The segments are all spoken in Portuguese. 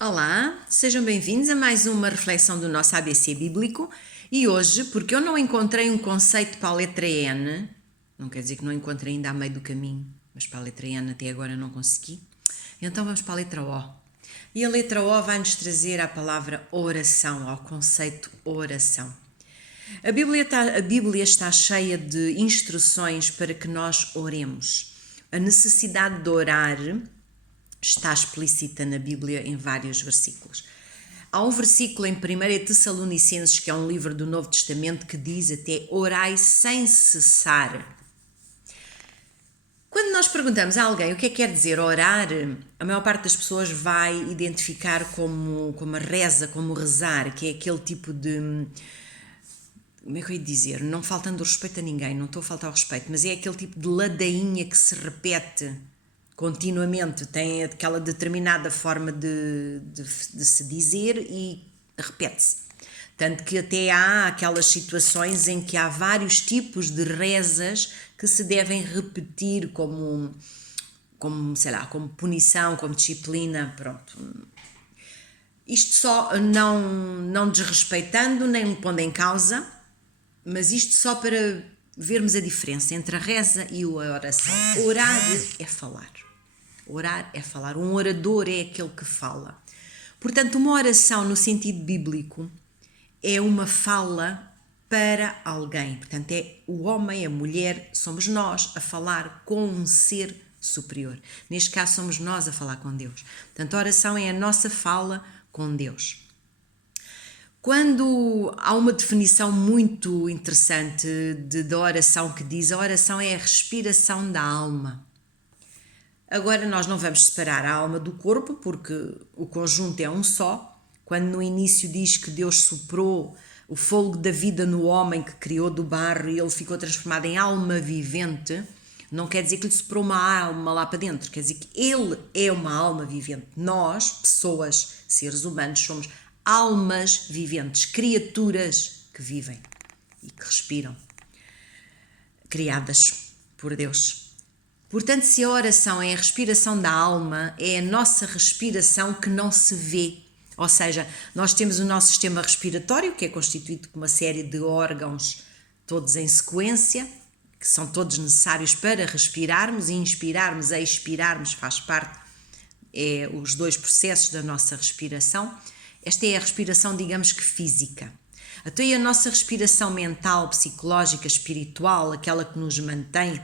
Olá, sejam bem-vindos a mais uma reflexão do nosso ABC bíblico e hoje, porque eu não encontrei um conceito para a letra N, não quer dizer que não encontrei ainda a meio do caminho, mas para a letra N até agora não consegui, então vamos para a letra O. E a letra O vai-nos trazer a palavra oração, ao conceito oração. A Bíblia está cheia de instruções para que nós oremos. A necessidade de orar está explícita na Bíblia em vários versículos. Há um versículo em 1 Tessalonicenses, que é um livro do Novo Testamento, que diz até orai sem cessar. Quando nós perguntamos a alguém o que é que quer dizer orar, a maior parte das pessoas vai identificar como a reza, como rezar, que é aquele tipo de... Como é que eu ia dizer? Não faltando respeito a ninguém, não estou a faltar ao respeito, mas é aquele tipo de ladainha que se repete continuamente, tem aquela determinada forma de se dizer e repete-se. Tanto que até há aquelas situações em que há vários tipos de rezas que se devem repetir como sei lá, como punição, como disciplina, pronto. Isto só não desrespeitando nem pondo em causa, mas isto só para vermos a diferença entre a reza e a oração. Orar é falar. Orar é falar. Um orador é aquele que fala. Portanto, uma oração no sentido bíblico é uma fala para alguém. Portanto, é o homem, a mulher, somos nós a falar com um ser superior. Neste caso, somos nós a falar com Deus. Portanto, a oração é a nossa fala com Deus. Quando há uma definição muito interessante da oração que diz a oração é a respiração da alma. Agora nós não vamos separar a alma do corpo porque o conjunto é um só. Quando no início diz que Deus soprou o fôlego da vida no homem que criou do barro e ele ficou transformado em alma vivente, não quer dizer que lhe soprou uma alma lá para dentro, quer dizer que ele é uma alma vivente. Nós, pessoas, seres humanos, somos almas viventes, criaturas que vivem e que respiram, criadas por Deus. Portanto, se a oração é a respiração da alma, é a nossa respiração que não se vê. Ou seja, nós temos o nosso sistema respiratório, que é constituído por uma série de órgãos, todos em sequência, que são todos necessários para respirarmos, e inspirarmos, expirarmos, faz parte, os dois processos da nossa respiração. Esta é a respiração, digamos que física. Então, e a nossa respiração mental, psicológica, espiritual, aquela que nos mantém,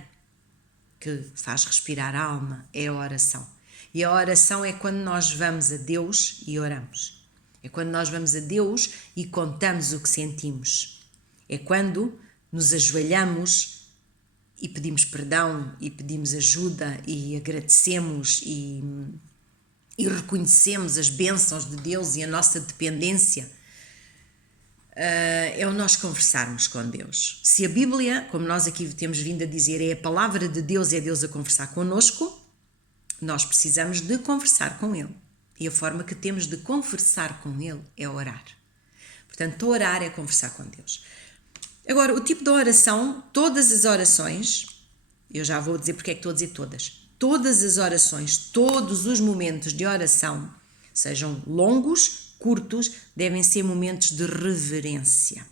que faz respirar a alma, é a oração. E a oração é quando nós vamos a Deus e oramos. É quando nós vamos a Deus e contamos o que sentimos. É quando nos ajoelhamos e pedimos perdão e pedimos ajuda e agradecemos e reconhecemos as bênçãos de Deus e a nossa dependência. É o nós conversarmos com Deus. Se a Bíblia, como nós aqui temos vindo a dizer, é a palavra de Deus, é Deus a conversar connosco, nós precisamos de conversar com Ele. E a forma que temos de conversar com Ele é orar. Portanto, orar é conversar com Deus. Agora, o tipo de oração, todas as orações, eu já vou dizer porque é que estou a dizer todas as orações, todos os momentos de oração, sejam longos, curtos, devem ser momentos de reverência.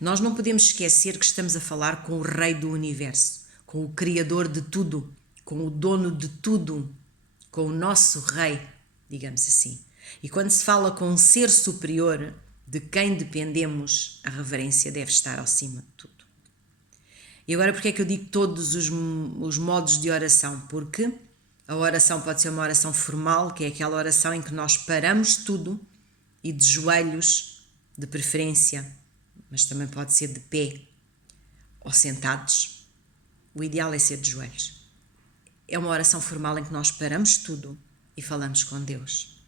Nós não podemos esquecer que estamos a falar com o Rei do Universo, com o Criador de tudo, com o dono de tudo, com o nosso Rei, digamos assim. E quando se fala com um ser superior, de quem dependemos, a reverência deve estar acima de tudo. E agora, porque é que eu digo todos os modos de oração? Porque a oração pode ser uma oração formal, que é aquela oração em que nós paramos tudo e de joelhos, de preferência, mas também pode ser de pé ou sentados. O ideal é ser de joelhos. É uma oração formal em que nós paramos tudo e falamos com Deus.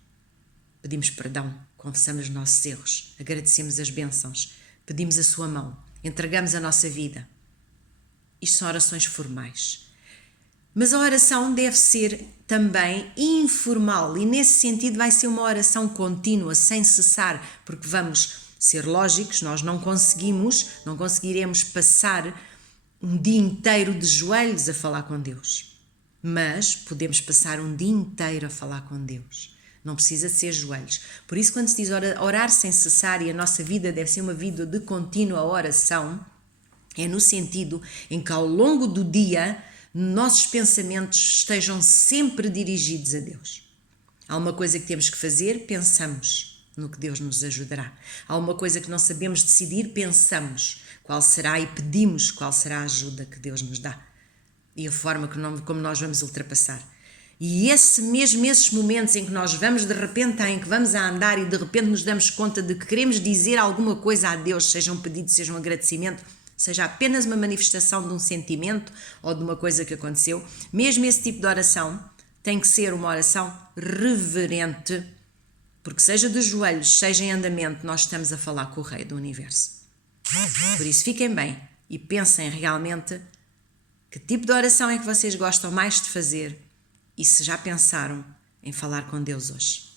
Pedimos perdão, confessamos os nossos erros, agradecemos as bênçãos, pedimos a sua mão, entregamos a nossa vida. Isto são orações formais. Mas a oração deve ser também informal e nesse sentido vai ser uma oração contínua, sem cessar, porque vamos ser lógicos, nós não conseguiremos passar um dia inteiro de joelhos a falar com Deus, mas podemos passar um dia inteiro a falar com Deus. Não precisa de ser joelhos. Por isso, quando se diz orar sem cessar e a nossa vida deve ser uma vida de contínua oração, é no sentido em que ao longo do dia nossos pensamentos estejam sempre dirigidos a Deus. Há uma coisa que temos que fazer, pensamos no que Deus nos ajudará. Há uma coisa que não sabemos decidir, pensamos qual será e pedimos qual será a ajuda que Deus nos dá e a forma como nós vamos ultrapassar. E esses momentos em que nós vamos de repente, em que vamos a andar e de repente nos damos conta de que queremos dizer alguma coisa a Deus, seja um pedido, seja um agradecimento, seja apenas uma manifestação de um sentimento ou de uma coisa que aconteceu, mesmo esse tipo de oração tem que ser uma oração reverente, porque seja de joelhos, seja em andamento, nós estamos a falar com o Rei do Universo. Por isso, fiquem bem e pensem realmente que tipo de oração é que vocês gostam mais de fazer e se já pensaram em falar com Deus hoje.